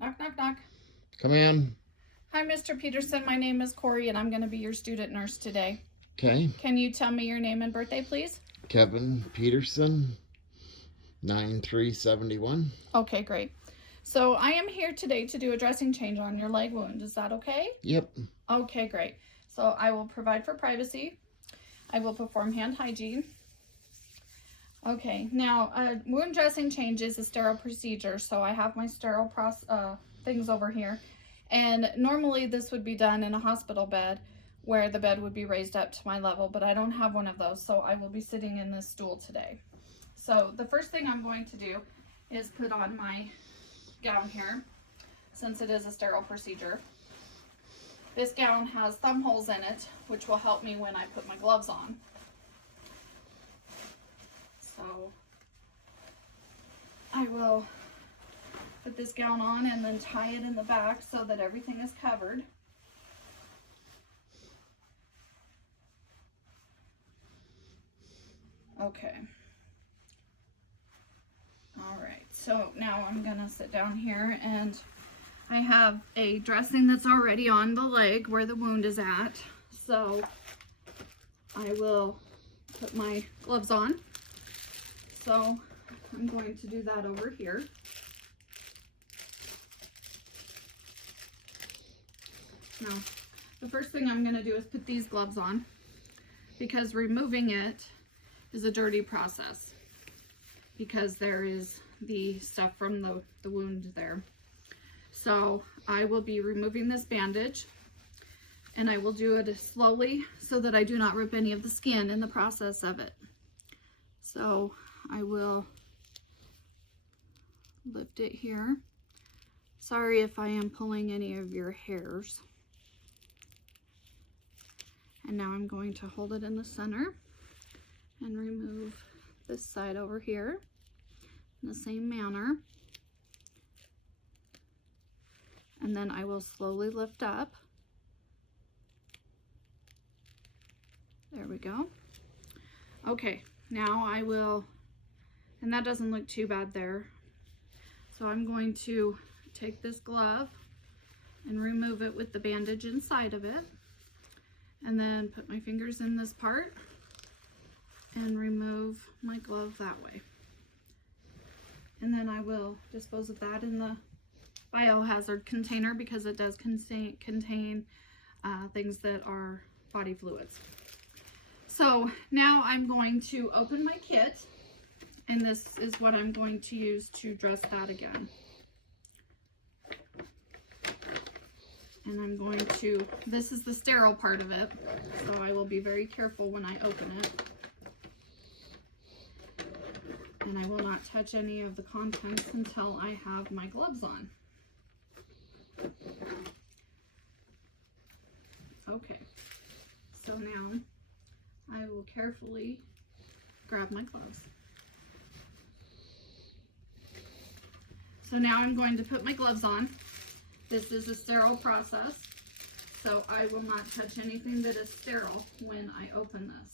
Knock, knock, knock. Come in. Hi, Mr. Peterson. My name is Corey, and I'm going to be your student nurse today. Okay. Can you tell me your name and birthday, please? Kevin Petersen, 9371. Okay, great. So I am here today to do a dressing change on your leg wound. Is that okay? Yep. Okay, great. So I will provide for privacy. I will perform hand hygiene. Okay, now wound dressing change is a sterile procedure, so I have my sterile things over here. And normally this would be done in a hospital bed where the bed would be raised up to my level, but I don't have one of those, so I will be sitting in this stool today. So the first thing I'm going to do is put on my gown here, since it is a sterile procedure. This gown has thumb holes in it, which will help me when I put my gloves on. So I will put this gown on and then tie it in the back so that everything is covered. Okay. All right, so now I'm gonna sit down here, and I have a dressing that's already on the leg where the wound is at. So I will put my gloves on. So I'm going to do that over here. Now, the first thing I'm going to do is put these gloves on, because removing it is a dirty process, because there is the stuff from the wound there. So I will be removing this bandage, and I will do it slowly so that I do not rip any of the skin in the process of it. So I will lift it here. Sorry if I am pulling any of your hairs. And now I'm going to hold it in the center and remove this side over here in the same manner. And then I will slowly lift up. There we go. Okay, now I will, and that doesn't look too bad there. So I'm going to take this glove and remove it with the bandage inside of it, and then put my fingers in this part and remove my glove that way. And then I will dispose of that in the biohazard container, because it does contain things that are body fluids. So now I'm going to open my kit, and this is what I'm going to use to dress that again. And I'm going to, this is the sterile part of it, so I will be very careful when I open it. And I will not touch any of the contents until I have my gloves on. Okay, so now I will carefully grab my gloves. So now I'm going to put my gloves on. This is a sterile process, so I will not touch anything that is sterile when I open this.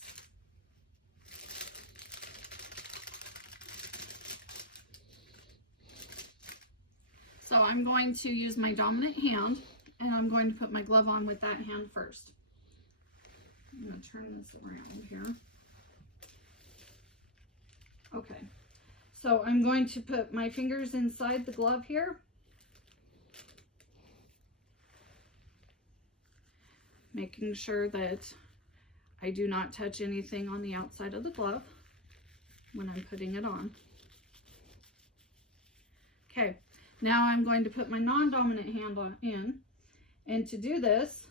So I'm going to use my dominant hand, and I'm going to put my glove on with that hand first. I'm going to turn this around here. Okay, so I'm going to put my fingers inside the glove here. Making sure that I do not touch anything on the outside of the glove when I'm putting it on. Okay, now I'm going to put my non-dominant hand in, and to do this,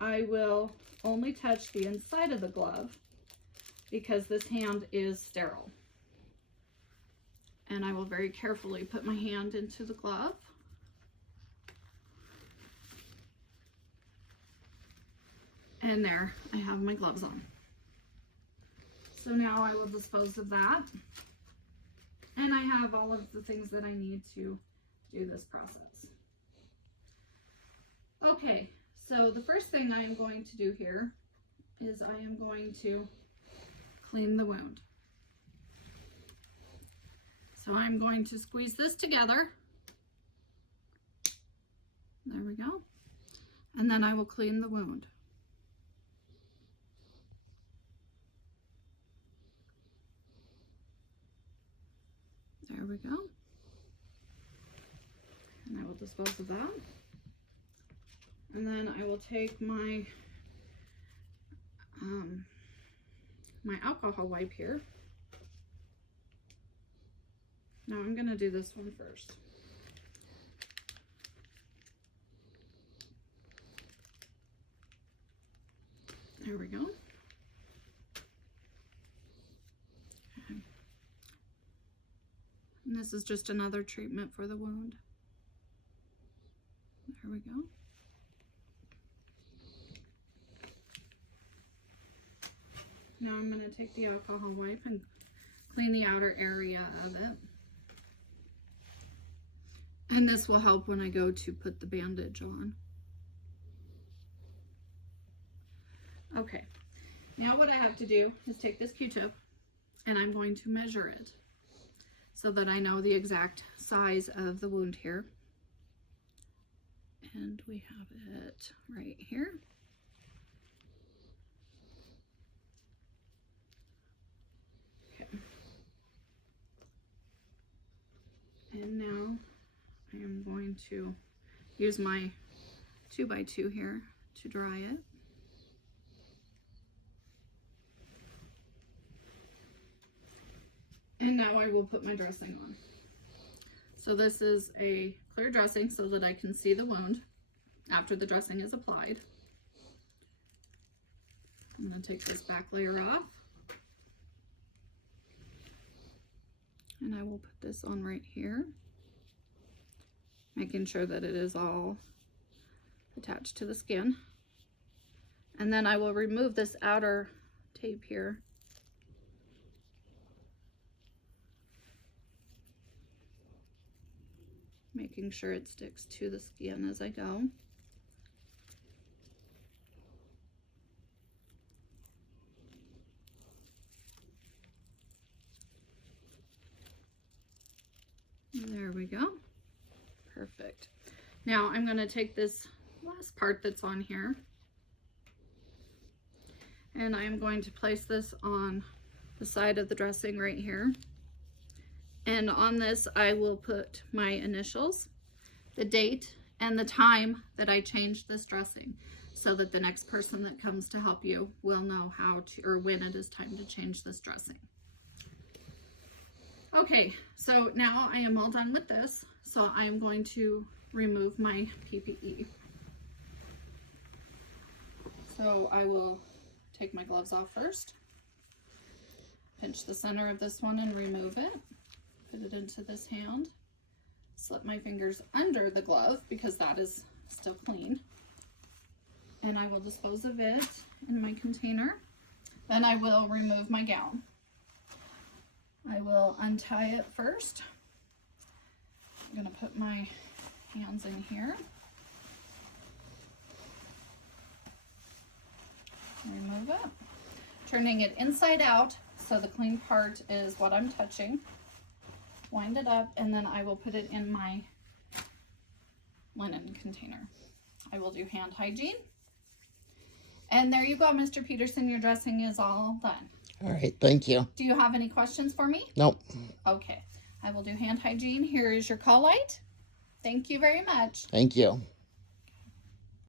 I will only touch the inside of the glove, because this hand is sterile. And I will very carefully put my hand into the glove. And there, I have my gloves on. So now I will dispose of that. And I have all of the things that I need to do this process. Okay, so the first thing I am going to do here is I am going to clean the wound. So I'm going to squeeze this together There we go. And then I will clean the wound. There we go. And I will dispose of that. And then I will take my my alcohol wipe here. Now I'm going to do this one first. There we go. Okay. And this is just another treatment for the wound. There we go. Now I'm going to take the alcohol wipe and clean the outer area of it. And this will help when I go to put the bandage on. Okay, now what I have to do is take this Q-tip and I'm going to measure it so that I know the exact size of the wound here. And we have it right here. Okay. And now I am going to use my 2x2 here to dry it. And now I will put my dressing on. So this is a clear dressing so that I can see the wound after the dressing is applied. I'm going to take this back layer off. And I will put this on right here, making sure that it is all attached to the skin. And then I will remove this outer tape here. Making sure it sticks to the skin as I go. There we go. Perfect. Now I'm going to take this last part that's on here and I'm going to place this on the side of the dressing right here. And on this, I will put my initials, the date, and the time that I changed this dressing so that the next person that comes to help you will know how to, or when it is time to change this dressing. Okay, so now I am all done with this. So I am going to remove my PPE. So I will take my gloves off first, pinch the center of this one and remove it. Put it into this hand, slip my fingers under the glove because that is still clean, and I will dispose of it in my container. Then I will remove my gown. I will untie it first. I'm going to put my hands in here, remove it, turning it inside out so the clean part is what I'm touching. Wind it up, and then I will put it in my linen container. I will do hand hygiene. And there you go, Mr. Petersen, your dressing is all done. All right, thank you. Do you have any questions for me? Nope. Okay, I will do hand hygiene. Here is your call light. Thank you very much. Thank you.